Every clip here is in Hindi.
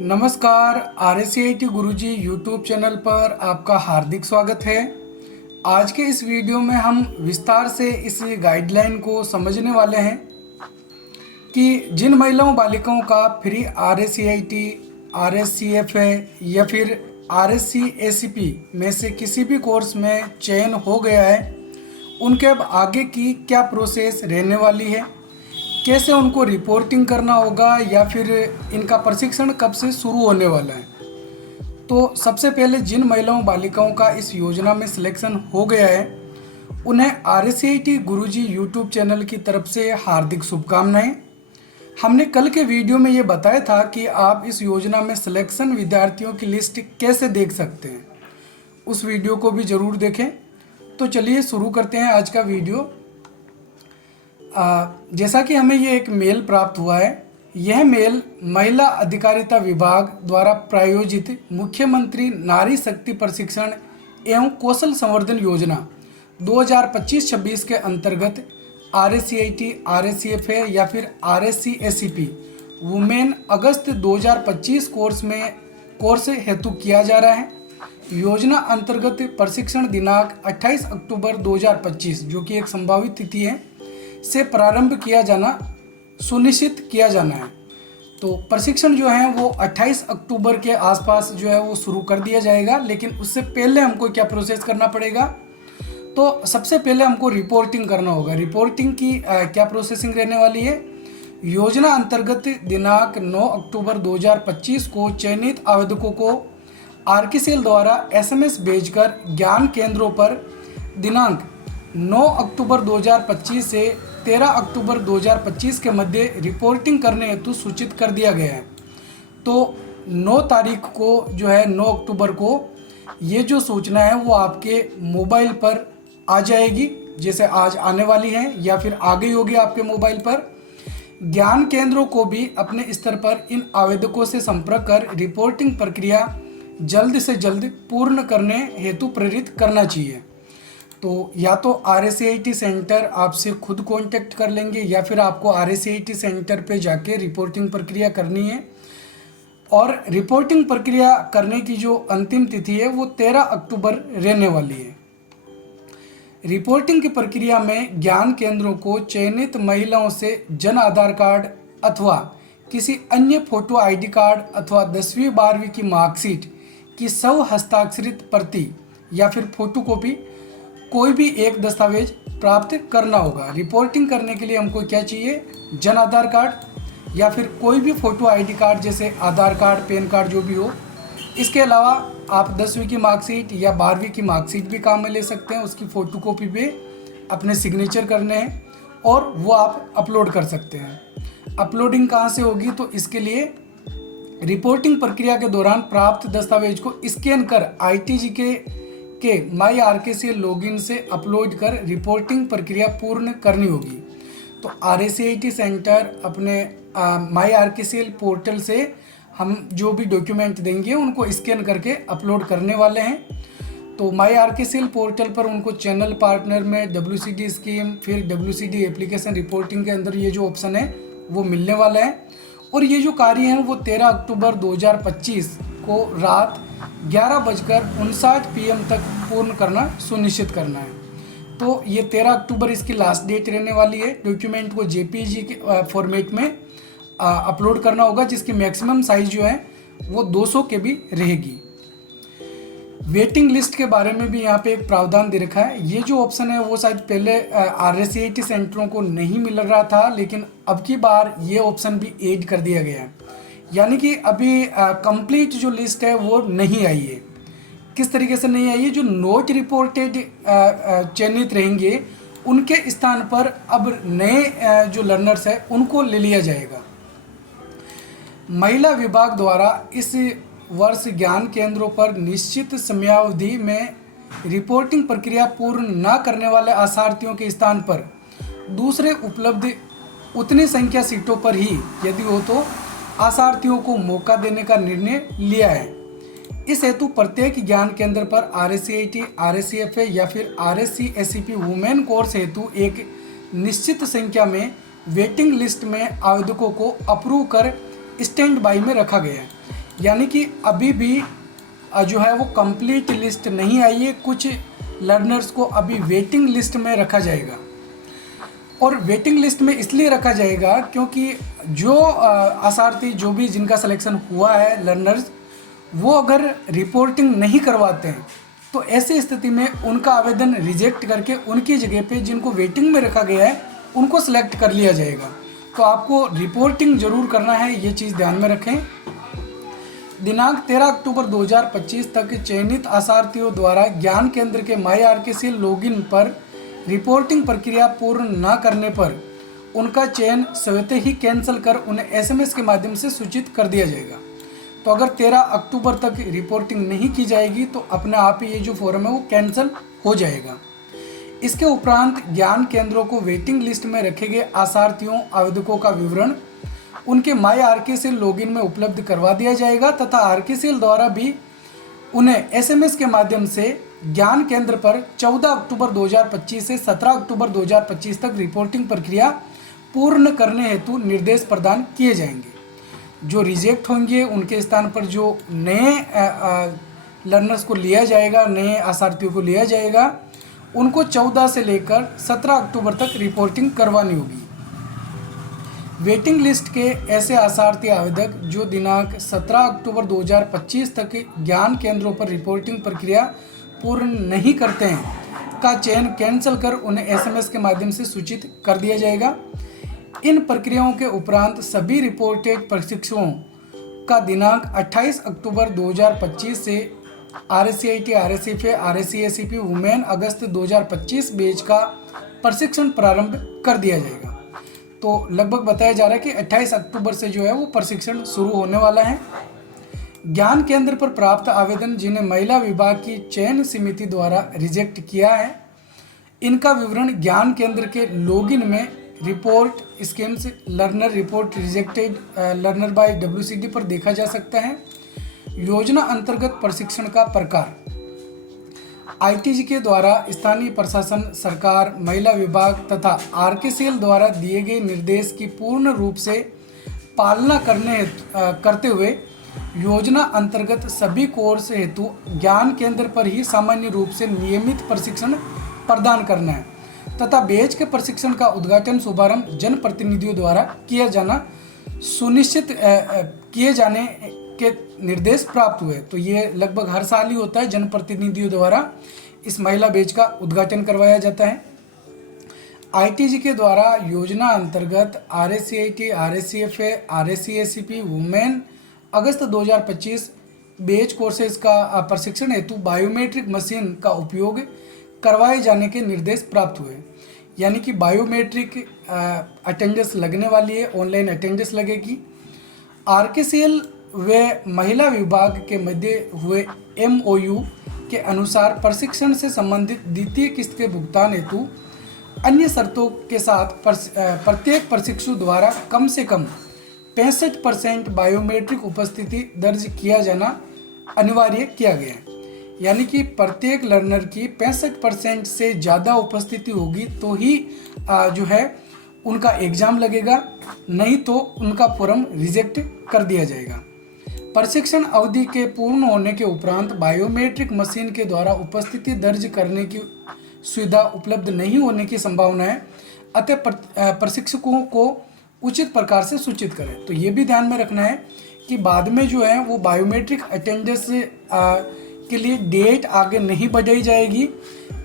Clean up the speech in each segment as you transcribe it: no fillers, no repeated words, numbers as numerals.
नमस्कार। RSCIT गुरुजी यूट्यूब चैनल पर आपका हार्दिक स्वागत है। आज के इस वीडियो में हम विस्तार से इस गाइडलाइन को समझने वाले हैं कि जिन महिलाओं बालिकाओं का फ्री RSCIT, RSCFA या फिर RSCACP में से किसी भी कोर्स में चयन हो गया है, उनके अब आगे की क्या प्रोसेस रहने वाली है, कैसे उनको रिपोर्टिंग करना होगा या फिर इनका प्रशिक्षण कब से शुरू होने वाला है। तो सबसे पहले जिन महिलाओं बालिकाओं का इस योजना में सिलेक्शन हो गया है, उन्हें RSCIT गुरुजी यूट्यूब चैनल की तरफ से हार्दिक शुभकामनाएं। हमने कल के वीडियो में ये बताया था कि आप इस योजना में सिलेक्शन विद्यार्थियों की लिस्ट कैसे देख सकते हैं, उस वीडियो को भी ज़रूर देखें। तो चलिए शुरू करते हैं आज का वीडियो। जैसा कि हमें ये एक मेल प्राप्त हुआ है, यह मेल महिला अधिकारिता विभाग द्वारा प्रायोजित मुख्यमंत्री नारी शक्ति प्रशिक्षण एवं कौशल संवर्धन योजना 2025-26 के अंतर्गत RSCIT, RSCFA या फिर RSCACP वुमेन अगस्त 2025 कोर्स हेतु किया जा रहा है। योजना अंतर्गत प्रशिक्षण दिनांक 28 अक्टूबर 2025 जो कि एक संभावित तिथि है से प्रारंभ किया जाना सुनिश्चित किया जाना है। तो प्रशिक्षण जो है वो 28 अक्टूबर के आसपास जो है वो शुरू कर दिया जाएगा, लेकिन उससे पहले हमको क्या प्रोसेस करना पड़ेगा। तो सबसे पहले हमको रिपोर्टिंग करना होगा। रिपोर्टिंग की क्या प्रोसेसिंग रहने वाली है। योजना अंतर्गत दिनांक 9 अक्टूबर 2025 को चयनित आवेदकों को RKCL द्वारा SMS भेजकर ज्ञान केंद्रों पर दिनांक 9 अक्टूबर 2025 से 13 अक्टूबर 2025 के मध्य रिपोर्टिंग करने हेतु सूचित कर दिया गया है। तो 9 तारीख को जो है 9 अक्टूबर को ये जो सूचना है वो आपके मोबाइल पर आ जाएगी, जैसे आज आने वाली है या फिर आ गई होगी आपके मोबाइल पर। ज्ञान केंद्रों को भी अपने स्तर पर इन आवेदकों से संपर्क कर रिपोर्टिंग प्रक्रिया जल्द से जल्द पूर्ण करने हेतु प्रेरित करना चाहिए। तो या तो RSCIT सेंटर आपसे खुद कांटेक्ट कर लेंगे या फिर आपको RSCIT सेंटर पे जाके रिपोर्टिंग प्रक्रिया करनी है। और रिपोर्टिंग प्रक्रिया करने की जो अंतिम तिथि है वो 13 अक्टूबर रहने वाली है। रिपोर्टिंग की प्रक्रिया में ज्ञान केंद्रों को चयनित महिलाओं से जन आधार कार्ड अथवा किसी अन्य फोटो ID कार्ड अथवा 10वीं 12वीं की मार्कशीट की स्व हस्ताक्षरित प्रति या फिर फोटोकॉपी कोई भी एक दस्तावेज प्राप्त करना होगा। रिपोर्टिंग करने के लिए हमको क्या चाहिए, जन आधार कार्ड या फिर कोई भी फोटो ID कार्ड जैसे आधार कार्ड, पैन कार्ड जो भी हो। इसके अलावा आप 10वीं की मार्कशीट या 12वीं की मार्कशीट भी काम में ले सकते हैं, उसकी फ़ोटोकॉपी पे अपने सिग्नेचर करने हैं और वो आप अपलोड कर सकते हैं। अपलोडिंग कहाँ से होगी, तो इसके लिए रिपोर्टिंग प्रक्रिया के दौरान प्राप्त दस्तावेज को स्कैन कर ITG के माई RKCL लॉगिन से अपलोड कर रिपोर्टिंग प्रक्रिया पूर्ण करनी होगी। तो RSCIT सेंटर अपने माई RKCL पोर्टल से हम जो भी डॉक्यूमेंट देंगे उनको स्कैन करके अपलोड करने वाले हैं। तो माई RKCL पोर्टल पर उनको चैनल पार्टनर में WCD स्कीम, फिर WCD एप्लीकेशन रिपोर्टिंग के अंदर ये जो ऑप्शन है वो मिलने वाला है। और ये जो कार्य है वो 13 अक्टूबर 2025 को रात 11:59 PM तक पूर्ण करना सुनिश्चित करना है। तो ये 13 अक्टूबर इसकी लास्ट डेट रहने वाली है। डॉक्यूमेंट को JPG के फॉर्मेट में अपलोड करना होगा, जिसकी मैक्सिमम साइज जो है वो 200 KB रहेगी। वेटिंग लिस्ट के बारे में भी यहाँ पे एक प्रावधान दे रखा है। ये जो ऑप्शन है वो शायद पहले RSCIT सेंटरों को नहीं मिल रहा था, लेकिन अब की बार ये ऑप्शन भी ऐड कर दिया गया है। यानी कि अभी कंप्लीट जो लिस्ट है वो नहीं आई है। किस तरीके से नहीं आई है, जो नोट रिपोर्टेड चयनित रहेंगे उनके स्थान पर अब नए जो लर्नर्स है उनको ले लिया जाएगा। महिला विभाग द्वारा इस वर्ष ज्ञान केंद्रों पर निश्चित समयावधि में रिपोर्टिंग प्रक्रिया पूर्ण न करने वाले आसार्थियों के स्थान पर दूसरे उपलब्ध उतनी संख्या सीटों पर ही यदि हो तो आसार्थियों को मौका देने का निर्णय लिया है। इस हेतु प्रत्येक ज्ञान केंद्र पर RSCIT, RSCFA या फिर RSCACP वुमेन कोर्स हेतु एक निश्चित संख्या में वेटिंग लिस्ट में आवेदकों को अप्रूव कर स्टैंड बाई में रखा गया है। यानी कि अभी भी जो है वो कंप्लीट लिस्ट नहीं आई है। कुछ लर्नर्स को अभी वेटिंग लिस्ट में रखा जाएगा। और वेटिंग लिस्ट में इसलिए रखा जाएगा क्योंकि जो आसार्थी जो भी जिनका सिलेक्शन हुआ है लर्नर्स, वो अगर रिपोर्टिंग नहीं करवाते हैं तो ऐसी स्थिति में उनका आवेदन रिजेक्ट करके उनकी जगह पे जिनको वेटिंग में रखा गया है उनको सिलेक्ट कर लिया जाएगा। तो आपको रिपोर्टिंग ज़रूर करना है, ये चीज़ ध्यान में रखें। दिनांक 13 अक्टूबर 2025 तक चयनित आसार्थियों द्वारा ज्ञान केंद्र के माई आरकेसीएल लॉगिन पर रिपोर्टिंग प्रक्रिया पूर्ण न करने पर उनका चयन स्वतः ही कैंसिल कर उन्हें एसएमएस के माध्यम से सूचित कर दिया जाएगा। तो अगर 13 अक्टूबर तक रिपोर्टिंग नहीं की जाएगी तो अपने आप ही ये जो फॉर्म है वो कैंसिल हो जाएगा। इसके उपरांत ज्ञान केंद्रों को वेटिंग लिस्ट में रखे गए आसार्थियों आवेदकों का विवरण उनके माई आरकेसीएल लॉगिन में उपलब्ध करवा दिया जाएगा तथा आरकेसीएल द्वारा भी उन्हें एसएमएस के माध्यम से ज्ञान केंद्र पर 14 अक्टूबर 2025 से 17 अक्टूबर 2025 तक रिपोर्टिंग प्रक्रिया पूर्ण करने हेतु निर्देश प्रदान किए जाएंगे। जो रिजेक्ट होंगे उनके स्थान पर जो नए लर्नर्स को लिया जाएगा, नए आसार्थियों को लिया जाएगा, उनको 14 से लेकर 17 अक्टूबर तक रिपोर्टिंग करवानी होगी। वेटिंग लिस्ट के ऐसे आसार्थी आवेदक जो दिनांक 17 अक्टूबर 2025 तक ज्ञान केंद्रों पर रिपोर्टिंग प्रक्रिया पूर्ण नहीं करते हैं का चयन कैंसिल कर उन्हें एसएमएस के माध्यम से सूचित कर दिया जाएगा। इन प्रक्रियाओं के उपरांत सभी रिपोर्टेड प्रशिक्षुओं का दिनांक 28 अक्टूबर 2025 से RSCIT, RSCFA, RSCACP वुमेन अगस्त 2025 बैच का प्रशिक्षण प्रारंभ कर दिया जाएगा। तो लगभग बताया जा रहा है कि 28 अक्टूबर से जो है वो प्रशिक्षण शुरू होने वाला है। ज्ञान केंद्र पर प्राप्त आवेदन जिन्हें महिला विभाग की चयन समिति द्वारा रिजेक्ट किया है, इनका विवरण ज्ञान केंद्र के लॉगिन में report schemes learner report rejected learner by WCD पर देखा जा सकता है। योजना अंतर्गत प्रशिक्षण का प्रकार ITG के द्वारा स्थानीय प्रशासन, सरकार, महिला विभाग तथा आरकेसीएल द्वारा दिए गए निर्देश की पूर्ण रूप से पालना करते हुए योजना अंतर्गत सभी कोर्स हेतु ज्ञान केंद्र पर ही सामान्य रूप से नियमित प्रशिक्षण प्रदान करना है तथा बैच के प्रशिक्षण का उद्घाटन शुभारंभ जनप्रतिनिधियों द्वारा किया जाना सुनिश्चित किए जाने के निर्देश प्राप्त हुए। तो ये लगभग हर साल ही होता है, जनप्रतिनिधियों द्वारा इस महिला बैच का उद्घाटन करवाया जाता है। ITG के द्वारा योजना अंतर्गत RSCIT, RSCFA, RSCACP वुमेन अगस्त 2025 बैच कोर्सेज का प्रशिक्षण हेतु बायोमेट्रिक मशीन का उपयोग करवाए जाने के निर्देश प्राप्त हुए। यानी कि बायोमेट्रिक अटेंडेंस लगने वाली है, ऑनलाइन अटेंडेंस लगेगी। आरकेसीएल व महिला विभाग के मध्य हुए MOU के अनुसार प्रशिक्षण से संबंधित द्वितीय किस्त के भुगतान हेतु अन्य शर्तों के साथ प्रत्येक प्रशिक्षु द्वारा कम से कम 65% बायोमेट्रिक उपस्थिति दर्ज किया जाना अनिवार्य किया गया है। यानी कि प्रत्येक लर्नर की 65% से ज़्यादा उपस्थिति होगी तो ही जो है उनका एग्ज़ाम लगेगा, नहीं तो उनका फॉर्म रिजेक्ट कर दिया जाएगा। प्रशिक्षण अवधि के पूर्ण होने के उपरांत बायोमेट्रिक मशीन के द्वारा उपस्थिति दर्ज करने की सुविधा उपलब्ध नहीं होने की संभावना है, अतः प्रशिक्षकों को उचित प्रकार से सूचित करें। तो ये भी ध्यान में रखना है कि बाद में जो है वो बायोमेट्रिक अटेंडेंस के लिए डेट आगे नहीं बढ़ाई जाएगी।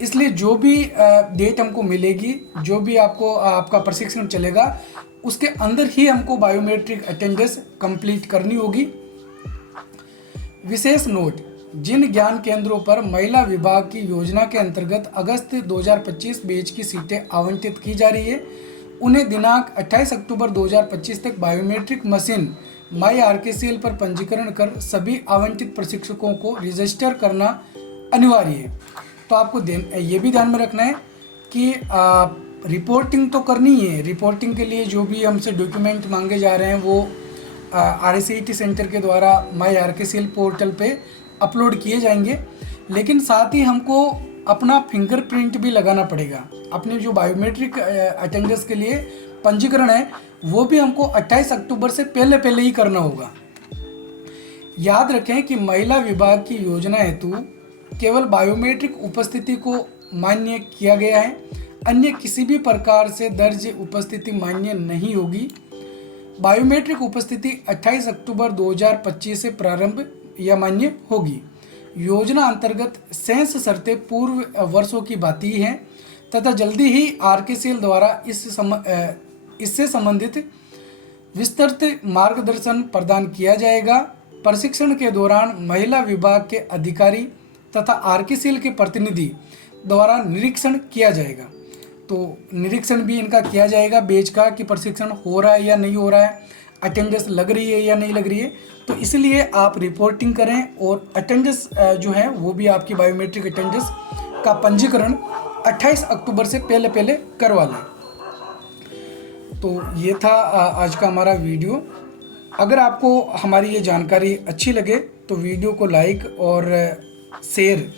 इसलिए जो भी डेट हमको मिलेगी, जो भी आपका प्रशिक्षण चलेगा, उसके अंदर ही हमको बायोमेट्रिक अटेंडेंस कंप्लीट करनी होगी। विशेष नोट, जिन ज्ञान केंद्रों पर महिला विभाग की योजना के अंतर्गत अगस्त 2025 बैच की सीटें आवंटित की जा रही है, उन्हें दिनांक 28 अक्टूबर 2025 तक बायोमेट्रिक मशीन माई आरकेसीएल पर पंजीकरण कर सभी आवंटित प्रशिक्षकों को रजिस्टर करना अनिवार्य है। तो आपको ये भी ध्यान में रखना है कि रिपोर्टिंग तो करनी है। रिपोर्टिंग के लिए जो भी हमसे डॉक्यूमेंट मांगे जा रहे हैं वो RSCIT सेंटर के द्वारा माई आरकेसीएल पोर्टल पे अपलोड किए जाएंगे, लेकिन साथ ही हमको अपना फिंगरप्रिंट भी लगाना पड़ेगा। अपने जो बायोमेट्रिक अटेंडेंस के लिए पंजीकरण है वो भी हमको 28 अक्टूबर से पहले ही करना होगा। याद रखें कि महिला विभाग की योजना हेतु केवल बायोमेट्रिक उपस्थिति को मान्य किया गया है, अन्य किसी भी प्रकार से दर्ज उपस्थिति मान्य नहीं होगी। बायोमेट्रिक उपस्थिति 28 अक्टूबर 2025 से प्रारंभ या मान्य होगी। योजना अंतर्गत शेष शर्तें पूर्व वर्षों की भांति ही हैं तथा जल्दी ही RKCL द्वारा इससे संबंधित विस्तृत मार्गदर्शन प्रदान किया जाएगा। प्रशिक्षण के दौरान महिला विभाग के अधिकारी तथा RKCL के प्रतिनिधि द्वारा निरीक्षण किया जाएगा। तो निरीक्षण भी इनका किया जाएगा बैच का कि प्रशिक्षण हो रहा है या नहीं हो रहा है, अटेंडेंस लग रही है या नहीं लग रही है। तो इसलिए आप रिपोर्टिंग करें और अटेंडेंस जो है वो भी आपकी बायोमेट्रिक अटेंडेंस का पंजीकरण 28 अक्टूबर से पहले करवा लें। तो ये था आज का हमारा वीडियो। अगर आपको हमारी ये जानकारी अच्छी लगे तो वीडियो को लाइक और शेयर,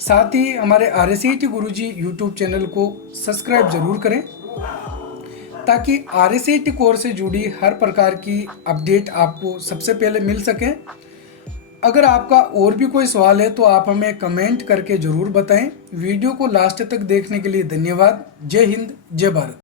साथ ही हमारे RSCET गुरुजी यूट्यूब चैनल को सब्सक्राइब ज़रूर करें ताकि RSCET कोर्स से जुड़ी हर प्रकार की अपडेट आपको सबसे पहले मिल सके। अगर आपका और भी कोई सवाल है तो आप हमें कमेंट करके ज़रूर बताएं। वीडियो को लास्ट तक देखने के लिए धन्यवाद। जय हिंद, जय भारत।